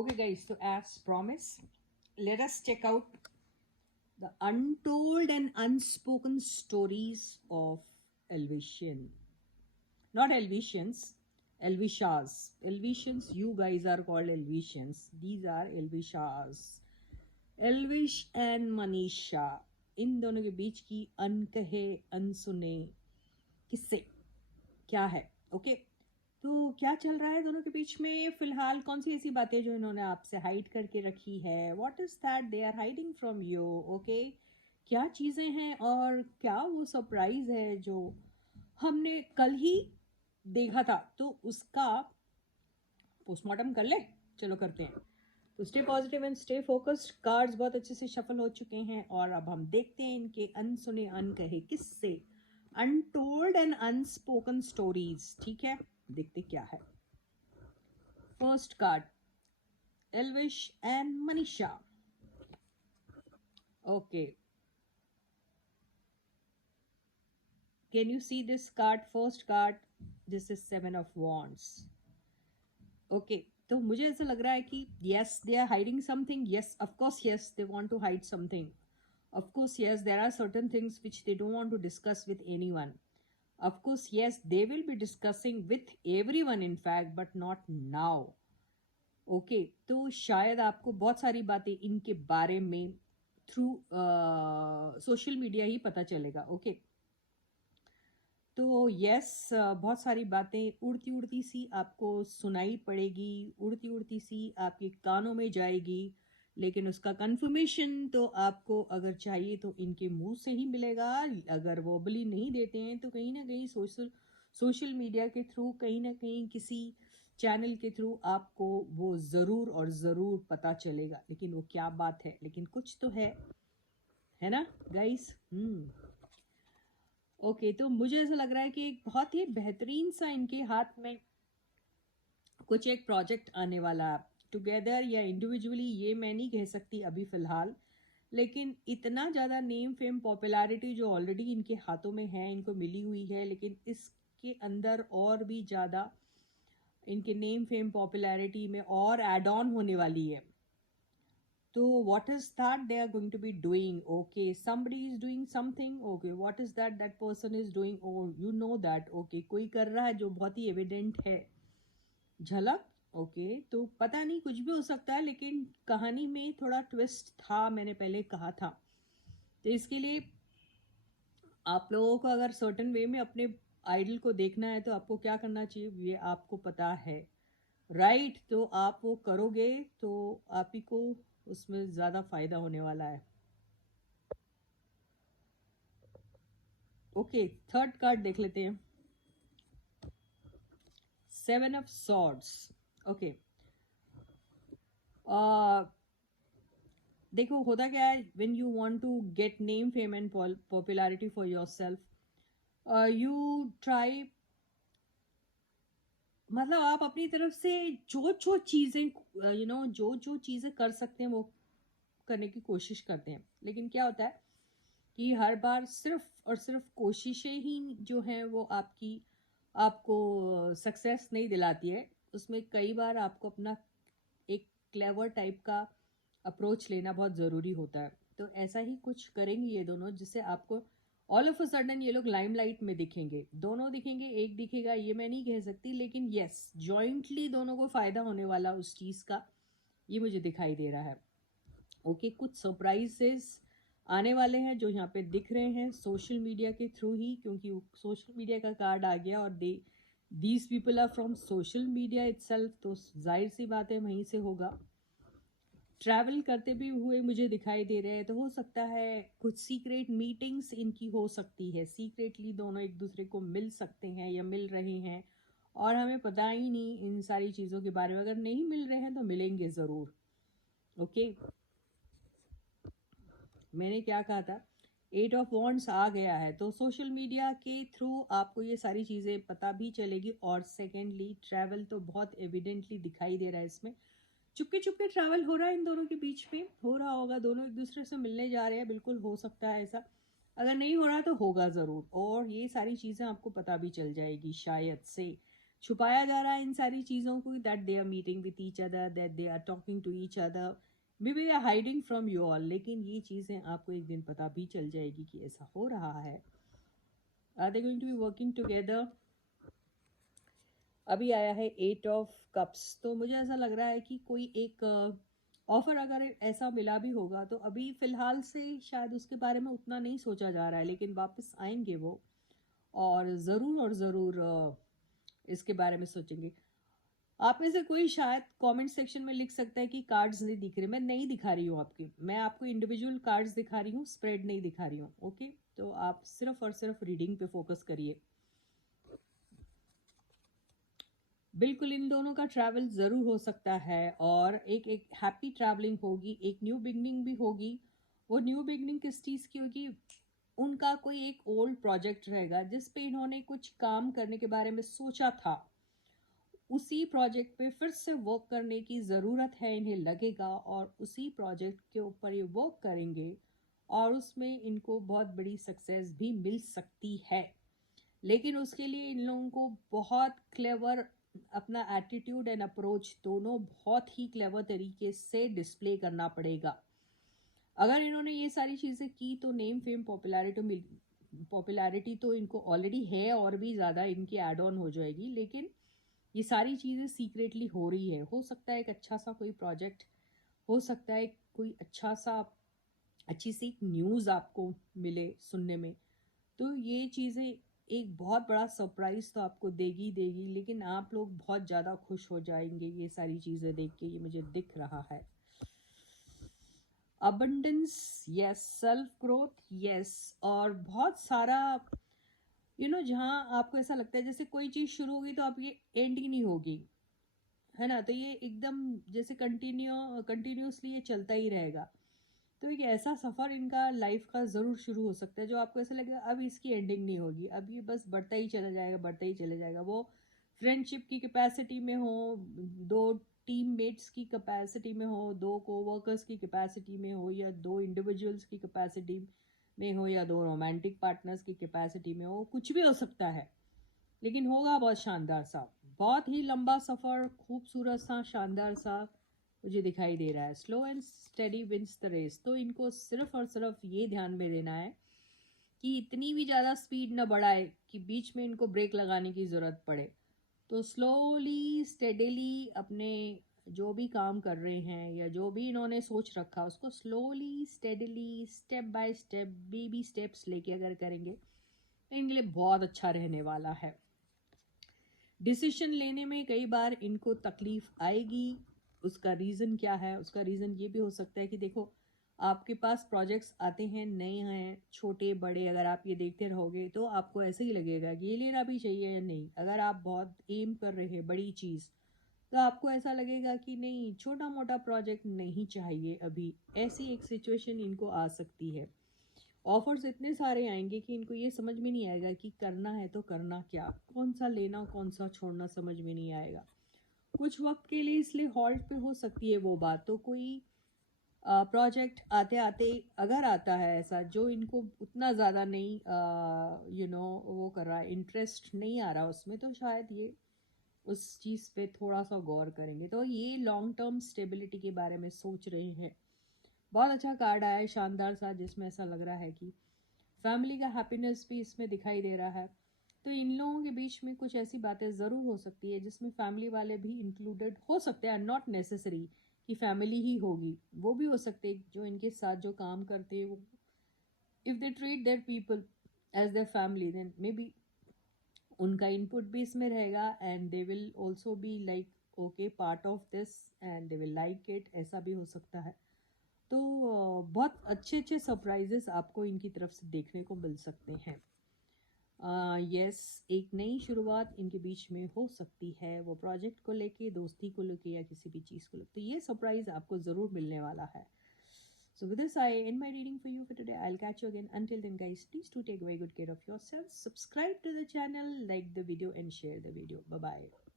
Okay, guys, so as promised, let us check out the untold and unspoken stories of Elvishyan. Not Elvishans, Elvishas. Elvishans, you guys are called Elvishans. These are Elvishas. Elvish and Manisha. इन दोनों के बीच की अनकहे अनसुने किस्से क्या है? Okay, तो क्या चल रहा है दोनों के बीच में फिलहाल? कौन सी ऐसी बातें जो इन्होंने आपसे हाइड करके रखी है? What is that they are hiding from you? Okay, क्या चीज़ें हैं और क्या वो सरप्राइज है जो हमने कल ही देखा था? तो उसका पोस्टमार्टम कर ले, चलो करते हैं। तो stay positive and stay focused. Cards बहुत अच्छे से शफल हो चुके हैं और अब हम देखते हैं इनके अनसुने अनकहे किस्से, अनटोल्ड एंड अनस्पोकन स्टोरीज। ठीक है, देखते क्या है। First card, Elvish and Manisha. Okay, can you see this card? First card, this is Seven of Wands. Okay, तो मुझे ऐसा लग रहा है कि yes they are hiding something. Yes, of course, yes they want to hide something. Of course, yes, there are certain things which they don't want to discuss with anyone. Of course, yes, they will be discussing with everyone in fact, but not now. Okay, तो शायद आपको बहुत सारी बातें इनके बारे में through social media ही पता चलेगा। ओके, तो यस, बहुत सारी बातें उड़ती उड़ती सी आपको सुनाई पड़ेगी, उड़ती उड़ती सी आपके कानों में जाएगी, लेकिन उसका कंफर्मेशन तो आपको अगर चाहिए तो इनके मुंह से ही मिलेगा। अगर वो वर्बली नहीं देते हैं तो कहीं ना कहीं सोशल मीडिया के थ्रू, कहीं ना कहीं किसी चैनल के थ्रू आपको वो ज़रूर और ज़रूर पता चलेगा। लेकिन वो क्या बात है, लेकिन कुछ तो है ना गाइस? ओके, तो मुझे ऐसा लग रहा है कि एक बहुत ही बेहतरीन सा इनके हाथ में कुछ एक प्रोजेक्ट आने वाला है, टुगेदर या इंडिविजुअली ये मैं नहीं कह सकती अभी फ़िलहाल, लेकिन इतना ज़्यादा नेम फेम पॉपुलैरिटी जो ऑलरेडी इनके हाथों में है, इनको मिली हुई है, लेकिन इसके अंदर और भी ज़्यादा इनके नेम फेम पॉपुलैरिटी में और एड ऑन होने वाली है। तो what is that they are going to be doing? Okay, somebody is doing something. Okay, what is that person is doing? Oh, you know that. Okay, कोई कर रहा है जो बहुत ही एविडेंट है, झलक। ओके, तो पता नहीं, कुछ भी हो सकता है, लेकिन कहानी में थोड़ा ट्विस्ट था, मैंने पहले कहा था। तो इसके लिए आप लोगों को अगर सर्टन वे में अपने आइडल को देखना है तो आपको क्या करना चाहिए ये आपको पता है, राइट? तो आप वो करोगे तो आप ही को उसमें ज़्यादा फायदा होने वाला है। ओके, थर्ड कार्ड देख लेते हैं, सेवन ऑफ सॉर्ड्स। ओके, देखो होता क्या है, when you want to get name fame and popularity for yourself, you try, मतलब आप अपनी तरफ से जो चीज़ें जो चीज़ें कर सकते हैं वो करने की कोशिश करते हैं। लेकिन क्या होता है कि हर बार सिर्फ और सिर्फ कोशिशें ही जो हैं वो आपको सक्सेस नहीं दिलाती है। उसमें कई बार आपको अपना एक क्लेवर टाइप का अप्रोच लेना बहुत ज़रूरी होता है। तो ऐसा ही कुछ करेंगे ये दोनों, जिससे आपको ऑल ऑफ अ सडन ये लोग लाइमलाइट में दिखेंगे। दोनों दिखेंगे, एक दिखेगा ये मैं नहीं कह सकती, लेकिन यस, जॉइंटली दोनों को फ़ायदा होने वाला उस चीज़ का ये मुझे दिखाई दे रहा है। ओके, कुछ सरप्राइजेस आने वाले हैं जो यहाँ पे दिख रहे हैं सोशल मीडिया के थ्रू ही, क्योंकि सोशल मीडिया का कार्ड आ गया और these people are from social media itself, तो जाहिर सी बात है वहीं से होगा। ट्रैवल करते भी हुए मुझे दिखाई दे रहे हैं, तो हो सकता है कुछ सीक्रेट मीटिंग्स इनकी हो सकती है, सीक्रेटली दोनों एक दूसरे को मिल सकते हैं या मिल रहे हैं और हमें पता ही नहीं इन सारी चीज़ों के बारे में। अगर नहीं मिल रहे हैं तो मिलेंगे ज़रूर। ओके, मैंने क्या कहा था, 8 ऑफ वॉन्ड्स आ गया है, तो सोशल मीडिया के थ्रू आपको ये सारी चीज़ें पता भी चलेगी। और सेकेंडली, ट्रैवल तो बहुत एविडेंटली दिखाई दे रहा है इसमें, चुपके चुपके ट्रैवल हो रहा है इन दोनों के बीच में, हो रहा होगा, दोनों एक दूसरे से मिलने जा रहे हैं, बिल्कुल हो सकता है ऐसा। अगर नहीं हो रहा तो होगा ज़रूर, और ये सारी चीज़ें आपको पता भी चल जाएगी शायद से। छुपाया जा रहा है इन सारी चीज़ों को, that they are meeting with each other, that they are talking to each other, maybe they are hiding from you all, लेकिन ये चीज़ें आपको एक दिन पता भी चल जाएगी कि ऐसा हो रहा है। Are they going to be working together? अभी आया है 8 ऑफ कप्स, तो मुझे ऐसा लग रहा है कि कोई एक ऑफर अगर ऐसा मिला भी होगा तो अभी फ़िलहाल से शायद उसके बारे में उतना नहीं सोचा जा रहा है, लेकिन वापस आएंगे वो, और ज़रूर इसके बारे में सोचेंगे। आप में से कोई शायद कमेंट सेक्शन में लिख सकता है कि कार्ड्स नहीं दिख रहे। मैं नहीं दिखा रही हूँ आपकी, मैं आपको इंडिविजुअल कार्ड्स दिखा रही हूँ, स्प्रेड नहीं दिखा रही हूँ। ओके, तो आप सिर्फ और सिर्फ रीडिंग पे फोकस करिए। बिल्कुल इन दोनों का ट्रैवल ज़रूर हो सकता है, और एक हैप्पी ट्रैवलिंग होगी, एक न्यू बिगनिंग भी होगी। वो न्यू बिगनिंग किस चीज़ की होगी? उनका कोई एक ओल्ड प्रोजेक्ट रहेगा जिस पे इन्होंने कुछ काम करने के बारे में सोचा था, उसी प्रोजेक्ट पे फिर से वर्क करने की ज़रूरत है इन्हें लगेगा, और उसी प्रोजेक्ट के ऊपर ये वर्क करेंगे, और उसमें इनको बहुत बड़ी सक्सेस भी मिल सकती है। लेकिन उसके लिए इन लोगों को बहुत क्लेवर अपना एटीट्यूड एंड अप्रोच दोनों बहुत ही क्लेवर तरीके से डिस्प्ले करना पड़ेगा। अगर इन्होंने ये सारी चीज़ें की तो नेम फेम पॉपुलैरिटी तो इनको ऑलरेडी है, और भी ज़्यादा इनकी एड ऑन हो जाएगी। लेकिन ये सारी चीज़ें सीक्रेटली हो रही है। हो सकता है एक अच्छा सा कोई प्रोजेक्ट, हो सकता है कोई अच्छी सी न्यूज़ आपको मिले सुनने में। तो ये चीज़ें एक बहुत बड़ा सरप्राइज़ तो आपको देगी देगी, लेकिन आप लोग बहुत ज़्यादा खुश हो जाएंगे ये सारी चीज़ें देख के, ये मुझे दिख रहा है। Abundance, yes. Self growth, yes. और बहुत सारा जहाँ आपको ऐसा लगता है जैसे कोई चीज़ शुरू होगी तो आप ये एंड ही नहीं होगी, है ना, तो ये एकदम जैसे कंटिन्यूसली ये चलता ही रहेगा। तो एक ऐसा सफ़र इनका लाइफ का ज़रूर शुरू हो सकता है जो आपको ऐसा लगेगा अब इसकी एंडिंग नहीं होगी, अब ये बस बढ़ता ही चला जाएगा, बढ़ता ही चला जाएगा। वो फ्रेंडशिप की कैपेसिटी में हो, दो टीममेट्स की कैपेसिटी में हो, दो कोवर्कर्स की कैपेसिटी में हो, या दो इंडिविजुअल्स की कैपेसिटी में हो, या दो रोमांटिक पार्टनर्स की कैपेसिटी में हो, कुछ भी हो सकता है। लेकिन होगा बहुत शानदार सा, बहुत ही लंबा सफ़र, खूबसूरत सा, शानदार सा मुझे दिखाई दे रहा है। Slow and steady wins the race. तो इनको सिर्फ और सिर्फ ये ध्यान में देना है कि इतनी भी ज़्यादा स्पीड ना बढ़ाए कि बीच में इनको ब्रेक लगाने की ज़रूरत पड़े। तो स्लोली स्टेडीली अपने जो भी काम कर रहे हैं या जो भी इन्होंने सोच रखा उसको slowly steadily step by step baby steps लेके अगर करेंगे तो इनके लिए बहुत अच्छा रहने वाला है। डिसीजन लेने में कई बार इनको तकलीफ आएगी। उसका रीज़न क्या है? उसका रीज़न ये भी हो सकता है कि देखो, आपके पास प्रोजेक्ट्स आते हैं, नए हैं, छोटे बड़े, अगर आप ये देखते रहोगे तो आपको ऐसे ही लगेगा कि ये लेना भी चाहिए या नहीं। अगर आप बहुत एम कर रहे हैं बड़ी चीज़, तो आपको ऐसा लगेगा कि नहीं, छोटा मोटा प्रोजेक्ट नहीं चाहिए अभी। ऐसी एक सिचुएशन इनको आ सकती है। ऑफर्स इतने सारे आएंगे कि इनको ये समझ में नहीं आएगा कि करना है तो करना क्या, कौन सा लेना कौन सा छोड़ना समझ में नहीं आएगा। कुछ वक्त के लिए इसलिए हॉल्ट पे हो सकती है वो बात। तो कोई प्रोजेक्ट आते आते अगर आता है ऐसा जो इनको उतना ज़्यादा नहीं वो कर रहा है, इंटरेस्ट नहीं आ रहा उसमें, तो शायद ये उस चीज़ पे थोड़ा सा गौर करेंगे। तो ये लॉन्ग टर्म स्टेबिलिटी के बारे में सोच रहे हैं। बहुत अच्छा कार्ड आया है, शानदार सा, जिसमें ऐसा लग रहा है कि फैमिली का हैप्पीनेस भी इसमें दिखाई दे रहा है। तो इन लोगों के बीच में कुछ ऐसी बातें ज़रूर हो सकती है जिसमें फैमिली वाले भी इंक्लूडेड हो सकते हैं। नॉट नेसेसरी कि फैमिली ही होगी, वो भी हो सकते हैं जो इनके साथ जो काम करते हैं वो, if they treat their people as their family, then maybe उनका इनपुट भी इसमें रहेगा, and they will also be like okay part of this, and they will like it. ऐसा भी हो सकता है। तो बहुत अच्छे अच्छे सरप्राइजेस आपको इनकी तरफ से देखने को मिल सकते हैं। यस, एक नई शुरुआत इनके बीच में हो सकती है, वो प्रोजेक्ट को लेके, दोस्ती को लेके, या किसी भी चीज़ को लेके। तो ये सरप्राइज आपको ज़रूर मिलने वाला है। So with this, I end my reading for you for today. I'll catch you again. Until then, guys, please do take very good care of yourselves. Subscribe to the channel, like the video, and share the video. Bye bye.